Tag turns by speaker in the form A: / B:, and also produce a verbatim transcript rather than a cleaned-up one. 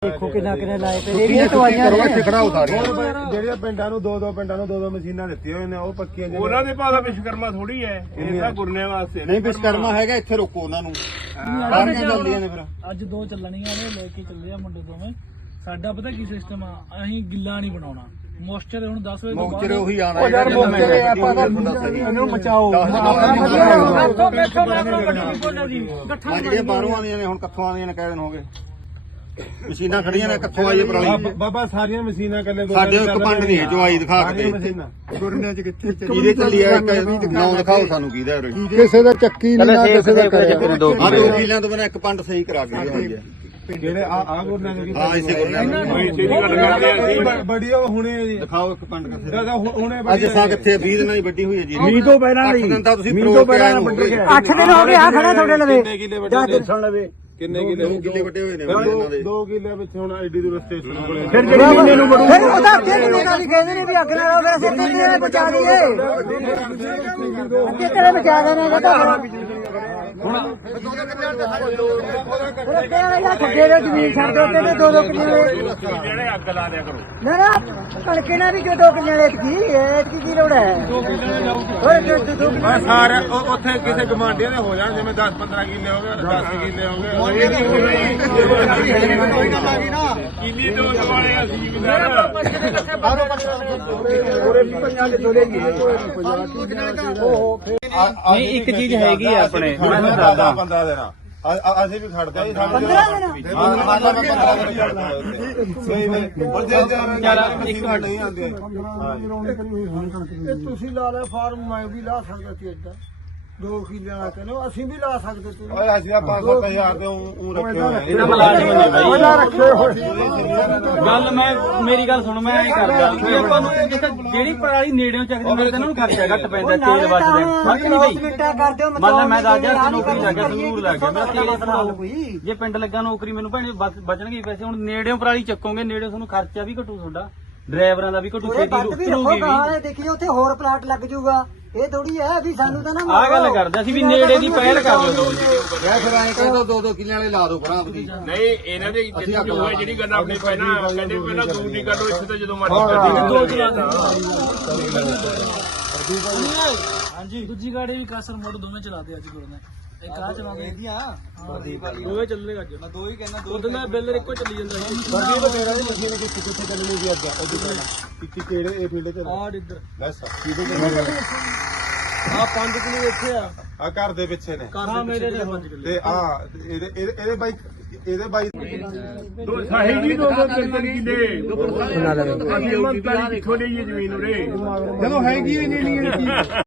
A: ਦੇਖੋ ਕਿੰਨਾ ਕਿੰਨੇ ਲਾਏ ਪਏ ਇਹਦੀਆਂ ਦਵਾਈਆਂ
B: ਕਰੋ ਇੱਥੇ ਖੜਾਓ ਸਾਰੀਆਂ
C: ਜਿਹੜੇ ਪਿੰਡਾਂ ਨੂੰ ਦੋ ਦੋ ਪਿੰਡਾਂ ਨੂੰ ਦੋ ਦੋ ਮਸ਼ੀਨਾਂ ਦਿੱਤੀਆਂ ਹੋਈਆਂ ਨੇ ਉਹ ਪੱਕੀਆਂ
D: ਉਹਨਾਂ ਦੇ ਭਾਅ ਦਾ ਵਿਸ਼ਵਕਰਮਾ ਥੋੜੀ ਹੈ ਇਹ ਤਾਂ ਗੁਰਨੇ ਵਾਸਤੇ
B: ਨਹੀਂ ਵਿਸ਼ਕਰਮਾ ਹੈਗਾ ਇੱਥੇ ਰੋਕੋ ਉਹਨਾਂ ਨੂੰ ਸਾਰੀਆਂ ਚੱਲਦੀਆਂ ਨੇ ਫਿਰ
E: ਅੱਜ ਦੋ ਚੱਲਣੀਆਂ ਨੇ ਲੈ ਕੇ ਚੱਲੇ ਆ ਮੁੰਡੇ ਦੋਵੇਂ ਸਾਡਾ ਪਤਾ ਕੀ ਸਿਸਟਮ ਆ ਅਸੀਂ ਗਿੱਲਾ ਨਹੀਂ ਬਣਾਉਣਾ ਮੋਇਸਚਰ ਹੁਣ ਦਸ ਵਜੇ ਤੋਂ ਬਾਅਦ
B: ਮੌਕਚਰੇ ਉਹੀ ਆਣਾ
A: ਉਹ ਯਾਰ ਮੌਕੇ ਆਪਾਂ ਤਾਂ ਇਹਨੂੰ ਮਚਾਓ
B: ਜਿਹੜੀਆਂ ਬਾਹਰੋਂ ਆਉਂਦੀਆਂ ਨੇ ਹੁਣ ਕਿੱਥੋਂ ਆਉਂਦੀਆਂ ਨੇ ਕਾਇਦਨ ਹੋ ਗਏ ਮਸ਼ੀਨਾਂ ਖੜੀਆਂ ਨੇ ਕਿੱਥੋਂ ਆਈਏ ਪਰਾਲੀ
C: ਬਾਬਾ ਸਾਰੀਆਂ ਮਸ਼ੀਨਾਂ ਕੱਲੇ
B: ਸਾਡੇ ਇੱਕ ਪੰਡ ਨਹੀਂ ਜੋ ਆਈ ਦਿਖਾ ਕੇ
C: ਮਸ਼ੀਨਾਂ
B: ਗੁਰਨਿਆਂ ਚ ਕਿੱਥੇ ਕਿਹਦੇ ਚੱਲੀ ਆ ਨਾਮ ਦਿਖਾਓ ਸਾਨੂੰ ਕਿਹਦਾ ਉਰੇ
C: ਕਿਸੇ ਦਾ ਚੱਕੀ ਨਹੀਂ ਨਾ ਕਿਸੇ ਦਾ ਕਰਿਆ
B: ਆ ਦੋ ਕਿਲਿਆਂ ਤੋਂ ਬਿਨਾਂ ਇੱਕ ਪੰਡ ਸਹੀ ਕਰਾ ਕੇ ਹੋਈ ਹੈ
C: ਜਿਹੜੇ ਆ ਆ ਗੁਰਨਾਂ ਦੇ
B: ਹਾਂ ਇਸੇ ਗੁਰਨਿਆਂ
D: ਕੋਈ ਇਸੇ ਦੀ ਗੱਲ ਕਰਦੇ ਆ ਅਸੀਂ
C: ਬੜੀ ਉਹ ਹੁਣੇ ਜੀ
B: ਦਿਖਾਓ ਇੱਕ ਪੰਡ ਕਿੱਥੇ
C: ਦਾਦਾ ਹੁਣੇ
B: ਅੱਜ ਸਾਂ ਕਿੱਥੇ ਵੀਹ ਦਿਨਾਂ ਦੀ ਵੱਡੀ ਹੋਈ ਹੈ ਜੀ
A: ਮੀਂਹ ਤੋਂ ਪਹਿਲਾਂ
B: ਅੱਠ ਦਿਨ ਤਾਂ ਤੁਸੀਂ ਪ੍ਰੋਗ ਕੇ ਆਏ ਹੋ
A: ਅੱਠ ਦਿਨ ਹੋ ਗਏ ਆ ਖੜਾ ਤੁਹਾਡੇ ਲਵੇ
C: ਕਿੰਨੇ ਕਿੱਲੇ ਵੱਡੇ
A: ਸੁਣ ਲਵੇ
C: ਕਿੰਨੇ ਕਿੱਲੇ
B: ਦੋ ਕਿੱਲੇ ਵੱਡੇ ਹੋਏ ਨੇ ਇਹਨਾਂ ਦੇ
C: ਦੋ ਕਿੱਲੇ ਵਿੱਚ ਹੁਣ ਐਡੀ ਦੂਰ ਸਟੇਸ਼ਨ ਕੋਲੇ
A: ਫਿਰ ਜਿਹੜੀ ਮਹੀਨੇ ਨੂੰ ਬੜੂ ਫਿਰ ਉਹਦਾ ਅੱਗੇ ਕਿੰਨੇ ਗੱਲ ਕਹਿੰਦੇ ਨੇ ਵੀ ਅੱਗ ਨਾਲ ਉਹਦੇ ਸਿਰ ਤੇ ਤੇਰੇ ਬਚਾ ਦਈਏ ਅੱਗੇ ਤੇਰੇ ਬਚਾ ਦੇਣੇ ਨੇ ਤਾਂ ਹੁਣ ਉਹ ਕਿਹੜਾ ਖੱਡੇ ਦੇ ਜ਼ਮੀਨ ਛੱਡ ਦੋ ਤੇ ਦੋ ਦੋ ਕਿੱਲੇ
D: ਜਿਹੜੇ ਅੱਗ ਲਾ ਦਿਆ ਕਰੋ
A: ਨਾ ਨਾ ਕਣਕੇ ਨਾਲ ਵੀ ਜੋ ਦੋ ਕਿੱਲੇ ਰੇਤ ਕੀ ਰੇਤ ਕੀ ਕੀ ਲੋੜ ਹੈ ਹੋਰ ਜੋ ਦੋ ਕਿੱਲੇ
C: ਸਾਰੇ ਉੱਥੇ ਕਿਸੇ ਗਮਾਂਡੀਆਂ ਦੇ ਹੋ ਜਾਣ ਜਿਵੇਂ ਦਸ ਪੰਦਰਾਂ ਕਿੱਲੇ ਹੋ ਗਏ ਦਸ ਕਿੱਲੇ ਹੋ ਗਏ
D: ਕਿੰਨੀ ਤੋਂ ਦਵਾਲੇ ਅਸੀਂ ਵਿਚਾਰ
F: ਨਹੀਂ ਇੱਕ ਚੀਜ਼ ਹੈਗੀ ਆ ਆਪਣੇ ਮੈਂ ਦੱਸਦਾ
C: ਪੰਦਰਾਂ ਦਿਨ ਅਸੀਂ ਵੀ ਖੜਦੇ ਆ ਨਹੀਂ ਆਉਂਦੇ
A: ਤੁਸੀਂ ਲਾ ਲੈ ਫਾਰਮ ਮੈਂ ਵੀ ਲਾ ਸਕਦਾ ਸੀ ਏਦਾਂ ਦੋ ਕਿੱਲੇ ਵਾਲਾ ਕਹਿੰਦੇ ਅਸੀਂ ਵੀ ਲਾ ਸਕਦੇ ਸੀ
C: ਓਏ ਅਸੀਂ ਤਾਂ ਪੰਜ ਸੱਤ ਹਜ਼ਾਰ ਦੇ ਉਹ ਰੱਖੇ ਹੋਏ
F: ਇਹਨਾਂ ਮੁਲਾਜ਼ਮ ਨੇ ਬਾਈ ਗੱਲ ਮੈਂ ਮੇਰੀ ਗੱਲ ਸੁਣ ਮੈਂ ਐਂ ਕਰਦਾ ਕਿ ਆਪਾਂ ਨੂੰ ਜਿੱਥੇ ਜਿਹੜੀ ਪਰਾਲੀ ਨੇੜਿਓਂ ਚੱਕਦੇ ਮੇਰੇ ਤੇ ਇਹਨਾਂ ਨੂੰ ਖਰਚਾ ਘੱਟ ਪੈਂਦਾ ਤੇਲ ਬਚਦਾ ਫਰਕ ਨਹੀਂ ਬਈ ਮੰਨ ਲੈ ਮੈਂ ਦਸ ਹਜ਼ਾਰ ਨੌਕਰੀ ਲੱਗ ਗਿਆ ਸੰਗਰੂਰ ਲੱਗ ਗਿਆ ਮੇਰਾ ਤੇਲ ਬਣਾਓ ਜੇ ਪਿੰਡ ਲੱਗਾ ਨੌਕਰੀ ਮੈਨੂੰ ਭੈਣੇ ਬਚਣਗੇ ਪੈਸੇ ਹੁਣ ਨੇੜਿਓਂ ਪਰਾਲੀ ਚੱਕੋਗੇ ਨੇੜਿਓਂ ਤੁਹਾਨੂੰ ਖਰਚਾ ਵੀ ਘਟੂ ਤੁਹਾਡਾ ਡਰਾਈਵਰਾਂ ਦਾ ਵੀ ਘਟੂ ਛੇਤੀ ਰੁਕੂਗੀ ਵੀ
A: ਦੇਖੀ ਉੱਥੇ ਹੋਰ ਪਲਾਟ ਲੱਗ ਜਾਊਗਾ ਇਹ ਥੋੜੀ ਹੈ ਵੀ ਸਾਨੂੰ ਤਾਂ ਨਾ
F: ਆਹ ਗੱਲ ਕਰਦੇ ਅਸੀਂ ਵੀ ਨੇੜੇ ਦੀ ਪਹਿਲ ਕਰ ਲਓ
B: ਯਾਰ ਫਿਰ ਐਂ ਕਹਿੰਦਾ ਦੋ ਦੋ ਕਿੱਲਿਆਂ ਵਾਲੇ ਲਾ ਦਿਓ ਭਰਾ ਤੁਸੀਂ
D: ਨਹੀਂ ਇਹਨਾਂ ਦੇ ਜਿਹੜੀ ਹੋਏ ਜਿਹੜੀ ਗੱਲ ਆਪਣੀ ਪਹਿਲਾਂ ਕਹਿੰਦੇ ਪਹਿਲਾਂ ਦੂਰ ਦੀ ਗੱਲ ਇੱਥੇ ਤਾਂ ਜਦੋਂ ਮਰਜ਼ੀ
E: ਦੋ ਚਲਾ ਹਾਂਜੀ ਦੂਜੀ ਗਾੜੀ ਵੀ ਕਾਸਰ ਮੋੜ ਦੋਵੇਂ ਚਲਾਦੇ ਅੱਜ ਗੁਰੂ ਨੇ ਇੱਕ ਆ ਚਲਾ ਦੇ ਦੋਵੇਂ ਚੱਲੇਗਾ ਅੱਜ ਮੈਂ ਦੋ ਹੀ ਕਹਿਣਾ ਦੋ ਦਿਨ ਬਿੱਲ ਇੱਕੋ ਚੱਲੀ ਜਾਂਦਾ
C: ਬਾਕੀ ਤਾਂ ਮੇਰਾ ਵੀ ਮਸ਼ੀਨ ਕਿੱਥੇ ਕਿੱਥੇ ਚੱਲਣੀ ਸੀ ਅੱਗੇ ਉਹਦੇ ਨਾਲ ਕਿ ਕਿਹੜੇ ਇਹ ਫੀਲਡ ਤੇ
E: ਆਹ ਇੱਧਰ
C: ਬਸ
E: ਆ ਪੰਜ ਕਿਲੋ ਇੱਥੇ ਆ
C: ਆ ਘਰ ਦੇ ਪਿੱਛੇ ਨੇ
E: ਹਾਂ ਮੇਰੇ ਨੇ ਪੰਜ ਕਿਲੋ
C: ਤੇ ਆ ਇਹਦੇ ਇਹਦੇ ਇਹਦੇ ਬਾਈ ਇਹਦੇ ਬਾਈ
D: ਦੋ ਸਾਹੀ ਜੀ ਦੋ ਦੋ ਤਿੰਨ ਤਿੰਨ ਕਿੱਲੇ ਅਸੀਂ ਮੰਤਾਂ ਕਿੱਥੋਂ ਲਈਏ ਜ਼ਮੀਨ ਉਰੇ
C: ਜਦੋਂ ਹੈਗੀ ਹੀ ਨਹੀਂ